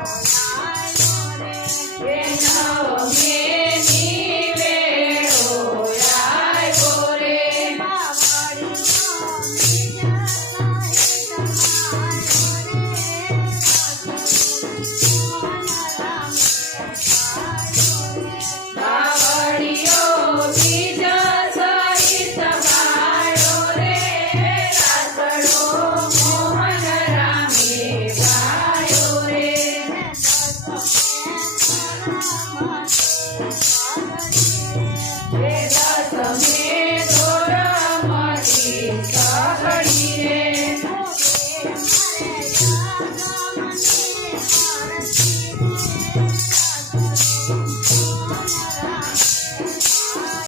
Yes.